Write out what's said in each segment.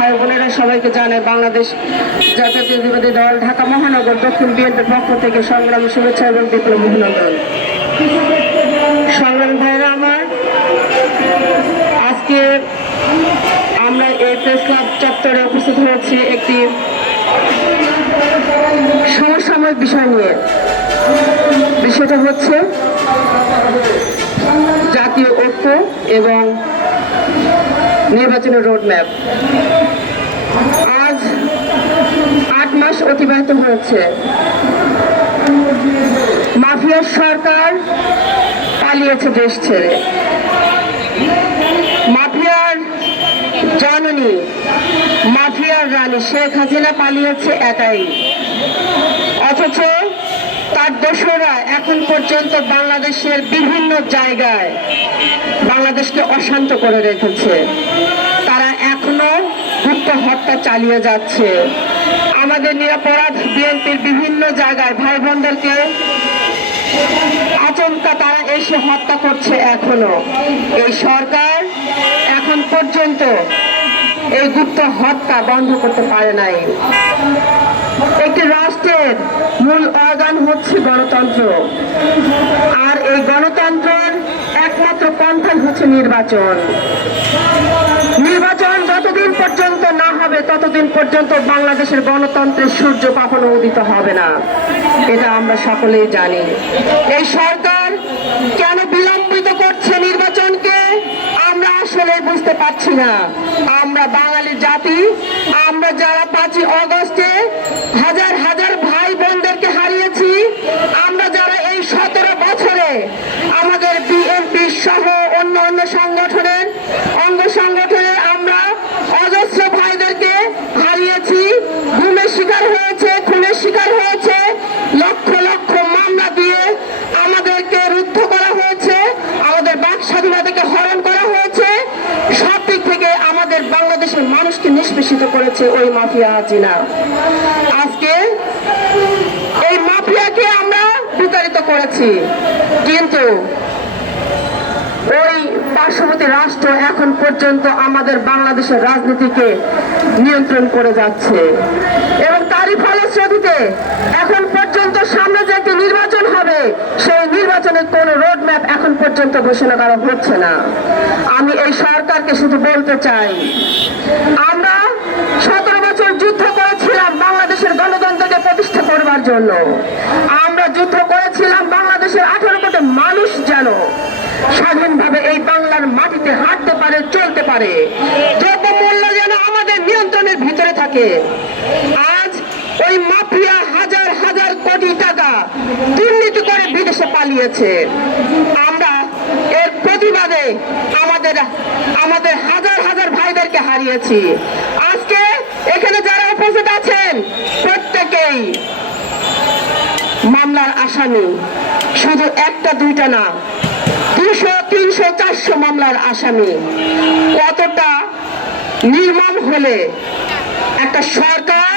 ভাই বোনেরা সবাইকে জানাই, বাংলাদেশ জাতীয় বিরোধী দল ঢাকা মহানগর দক্ষিণ বিএনপির পক্ষ থেকে সংগ্রামী, শুভেচ্ছা এবং বিপ্লব অভিনন্দন। সংগ্রাম ভাইরা আমার, আজকে আমরা এই প্রেস ক্লাব চত্বরে উপস্থিত হয়েছি একটি সমসাময়িক বিষয় নিয়ে। বিষয়টা হচ্ছে জাতীয় ঐক্য এবং নির্বাচনের রোডম্যাপ আজ আট মাস অতিবাহিত হয়েছে। মাফিয়ার সরকার পালিয়েছে দেশ ছেড়ে। মাফিয়ার জননী, মাফিয়ার রানী শেখ হাসিনা পালিয়েছে একাই। অথচ তার দোসরা এখন পর্যন্ত বাংলাদেশের বিভিন্ন জায়গায় বাংলাদেশকে অশান্ত করে রেখেছে। তারা এখনও গুপ্ত হত্যা চালিয়ে যাচ্ছে। আমাদের নিরাপরাধ বিএনপির বিভিন্ন জায়গায় ভাই বোনদেরকে আচমকা তারা এসে হত্যা করছে এখনও। এই সরকার এখন পর্যন্ত এই গুপ্ত হত্যা বন্ধ করতে পারে নাই। একটি রাষ্ট্রের মূল অর্গান হচ্ছে গণতন্ত্র। আর এই গণতন্ত্রের একমাত্র পন্থাই হচ্ছে নির্বাচন। নির্বাচন যতদিন পর্যন্ত না হবে, ততদিন পর্যন্ত বাংলাদেশের গণতন্ত্রের সূর্য কখনো উদিত হবে না। এটা আমরা সকলেই জানি। এই সরকার কেন আমরা বুঝতে পারছি না। আমরা বাঙালি জাতি, আমরা যারা পাঁচই অগস্টে হাজার হাজার ভাই বোনদেরকে হারিয়েছি, আমরা যারা এই সতেরো বছরে আমাদের বিএনপি সহ অন্য অন্য সংগঠনের অঙ্গ সংগঠনে আমরা অজস্র ভাইদেরকে হারিয়েছি গুমের শিকার হয়েছে খুনের শিকার হয়েছে লক্ষ লক্ষ মামলা দিয়ে আমাদেরকে রুদ্ধ করা হয়েছে আমাদের বাক স্বাধীনতাকে হরণ করা হয়েছে সব দিক থেকে আমাদের বাংলাদেশের মানুষকে নিষ্পেষিত করেছে ওই মাফিয়া হাজিনা আজকে এই মাফিয়াকে আমরা বিতাড়িত করেছি। কিন্তু ওই পার্শ্ববর্তী রাষ্ট্র এখন পর্যন্ত আমাদের বাংলাদেশের রাজনীতিকে নিয়ন্ত্রণ করে যাচ্ছে। এবং তারই ফলশ্রুতিতে এখন পর্যন্ত সামনে নির্বাচন সেই নির্বাচনের কোনো রোড ম্যাপ এখন পর্যন্ত ঘোষণা করা হচ্ছে না। আমি এই সরকারকে শুধু বলতে চাই, আমরা সতেরো বছর যুদ্ধ করেছিলাম বাংলাদেশের গণতন্ত্রকে প্রতিষ্ঠা করবার জন্য। আমরা যুদ্ধ করেছিলাম বাংলাদেশের আঠারো কোটি মানুষ যেন স্বাধীনভাবে এই বাংলার মাটিতে হাঁটতে পারে, চলতে পারে। দ্রব্য মূল্য যেন আমাদের নিয়ন্ত্রণের ভিতরে থাকে। আজ ওই মাফিয়া কোটি টাকা দুর্নীতি করে বিদেশে পালিয়েছে। আমরা এর প্রতিবাদে আমাদের আমাদের হাজার হাজার ভাইদেরকে হারিয়েছি। আজকে এখানে যারা উপস্থিত আছেন, প্রত্যেকেই মামলার আসামি। শুধু একটা, দুইটা না, দুশো, তিনশো, চারশো মামলার আসামি। কতটা নির্মম হলে একটা সরকার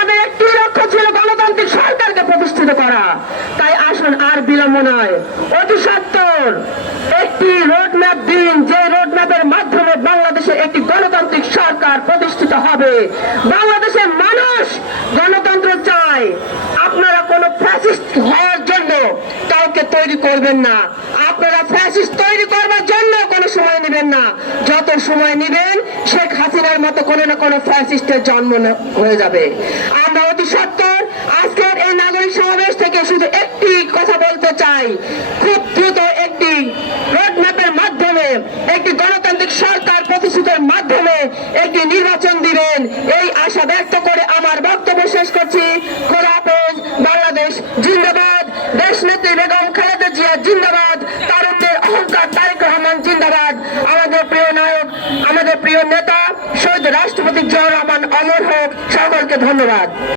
প্রতিষ্ঠিত করা। তাই আসুন, আর বিলম্ব নয়। অতি সত্তর। একটি রোড ম্যাপ দিন, যে রোড ম্যাপের মাধ্যমে বাংলাদেশে একটি গণতান্ত্রিক সরকার প্রতিষ্ঠিত হবে। বাংলাদেশের মানুষ গণতন্ত্র চায়। আপনারা কোনো ফ্যাসিস্ট হওয়ার জন্য কাউকে তৈরি করবেন না। আপনারা ফ্যাসিস্ট তৈরি করবার জন্য কোনো সময় নেবেন না। যত সময় নেবেন, শেখ হাসিনার মতো কোনো না কোনো ফ্যাসিস্টের জন্ম হয়ে যাবে। আমরা সমাবেশ থেকে শুধু একটি কথা বলতে চাই। খুব দ্রুত একটি রোড ম্যাপের মাধ্যমে, একটি গণতান্ত্রিক সরকার প্রতিষ্ঠিতের মাধ্যমে একটি নির্বাচন দিবেন। এই আশা ব্যক্ত করে আমার বক্তব্য শেষ করছি। খোলা হাফেজ, বাংলাদেশ জিন্দাবাদ। দেশ নেত্রী বেগম খালেদা জিয়া জিন্দাবাদ। তারুণ্যের অহংকার তারেক রহমান জিন্দাবাদ। আমাদের প্রিয় নায়ক, আমাদের প্রিয় নেতা, শহীদ রাষ্ট্রপতি জিয়াউর রহমান অমর হোক। সকলকে ধন্যবাদ।